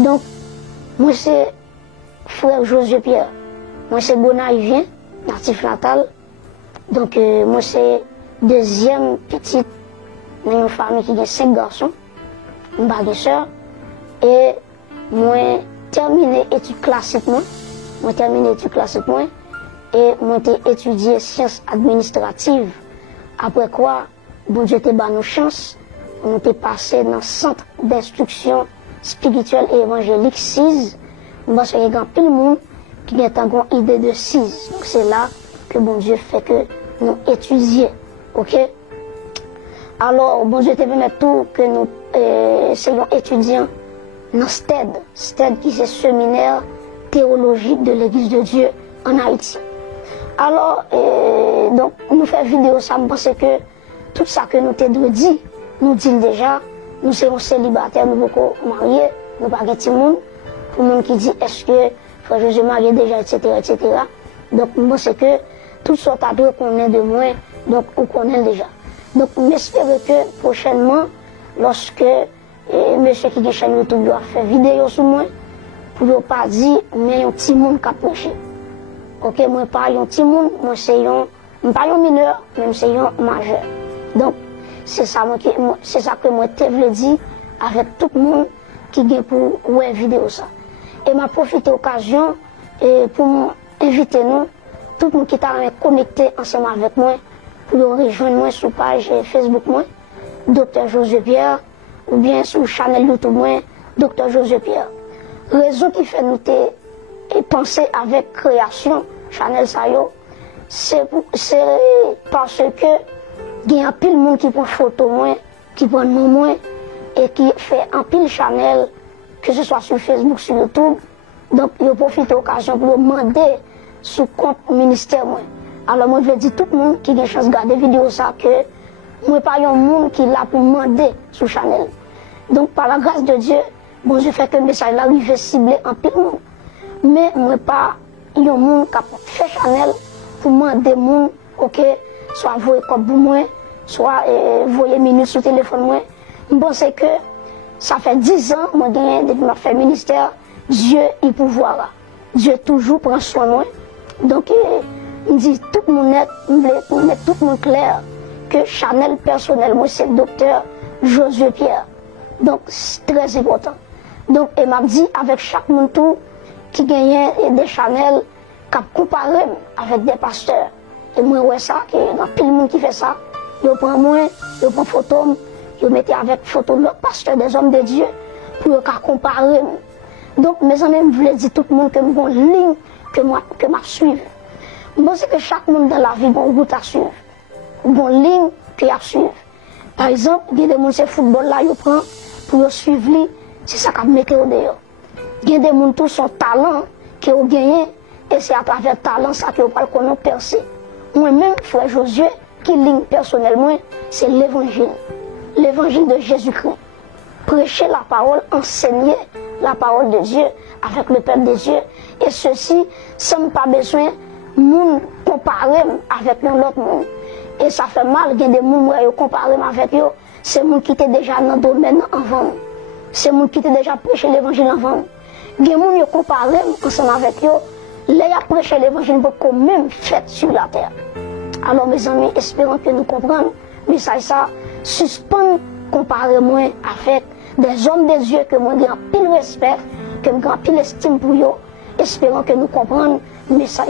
Donc, moi c'est frère Josué Pierre. Moi c'est Gonaïvien, natif natal. Donc, moi c'est deuxième petite dans une famille qui a 5 garçons, une bague soeur. Et moi terminé études classiques moi. Moi terminé études classiques moi. Et moi j'ai étudié sciences administratives. Après quoi, bon Dieu t'a donné nos chances. On était passé dans le centre d'instruction spirituelle et évangélique 6. Parce qu'il y a un peu de monde qui a une idée de 6. Donc c'est là que bon Dieu fait que nous étudions. Ok? Alors, bon Dieu te permet tout que nous soyons étudiants dans STED. STED qui c'est séminaire théologique de l'Église de Dieu en Haïti. Alors, donc, nous faisons vidéo ça, je pense que tout ça que nous t'avons dit, nous disons déjà, nous sommes célibataires, nous ne pouvons pas marier, nous ne pouvons pas de monde. Pour les gens qui disent, est-ce que frère Jésus marié déjà, etc., etc. Donc, je pense que tout ce que qu'on est de moi, donc, on connaît déjà. Donc, j'espère que prochainement, lorsque monsieur qui est chaîne YouTube a fait vidéo sur moi, pour ne pas dire, mais un petit monde qui a prêché. Ok, moi, pas un petit monde, moi, c'est pas un mineur, même c'est un majeur. Donc, c'est ça que moi, je veux dire avec tout le monde qui vient pour voir vidéo ça. Et m'a profité de l'occasion pour inviter nous, tout le monde qui est connecté ensemble avec moi, pour rejoindre moi sur la page Facebook moi, Dr. Josué Pierre, ou bien sur la chaîne YouTube moi, Dr. Josué Pierre. Raison qui fait nous penser avec création, Chanel Sayo, c'est parce que il y a un pile de monde qui prend photo moi, qui prend nom moi, et qui fait un pile Chanel, que ce soit sur Facebook, sur YouTube. Donc, il profite de l'occasion pour demander sur le compte ministère moi. Alors, moi, je dis tout le monde qui a une chance de regarder la vidéo, ça, que moi, pas un monde qui est là pour demander sur Chanel. Donc, par la grâce de Dieu, bon, je fais que le message là, il veut cibler un peu de monde. Mais moi, pas un monde qui a fait Chanel pour demander monde, ok, soit voyer comme pour moi, soit voyer minutes sur le téléphone moi. Je pense que ça fait 10 ans, moi, depuis que je fais ministère, Dieu, il pouvoir là. Dieu toujours prend soin de moi. Donc, il dit tout le monde net, mettre tout le monde clair que Chanel personnel, moi, c'est le docteur Josué Pierre. Donc, c'est très important. Donc, il m'a dit avec chaque monde tout qui gagnait des Chanel, qui comparé avec des pasteurs. Et moi, ouais, ça, que dans tout le monde qui fait ça, il prend moi, il prend photo, il met avec photo de l'autre pasteur, des hommes de Dieu, pour comparer. Donc, mes amis, je voulais dire tout le monde que mon ligne que moi suivre. Moi, c'est que chaque monde dans la vie a une route à suivre, une ligne à suivre. Par exemple, il y a des gens qui football là, ils prennent pour suivre, c'est ça qui met au dehors. Il y a des gens qui sont talent, qui ont gagné, et c'est à travers le talent ça qu'ils ont percé. Moi-même, frère Josué, qui ligne personnellement, c'est l'évangile. L'évangile de Jésus-Christ. Prêcher la parole, enseigner la parole de Dieu avec le peuple de Dieu. Et ceci, sans pas besoin de comparer avec l'autre monde. Et ça fait mal, il y a des gens qui comparent avec eux. C'est les gens qui étaient déjà dans le domaine avant. C'est les gens qui étaient déjà prêché l'évangile avant. Il y a des gens qui comparent ensemble avec eux. Les gens qui prêché l'évangile pour quand même fait sur la terre. Alors mes amis, espérons que nous comprenions. Mais ça suspend comparer-moi avec des hommes de Dieu que moi j'ai un pile respect, que moi j'ai un pile estime pour eux. Espérons que nous comprenions. Mais ça.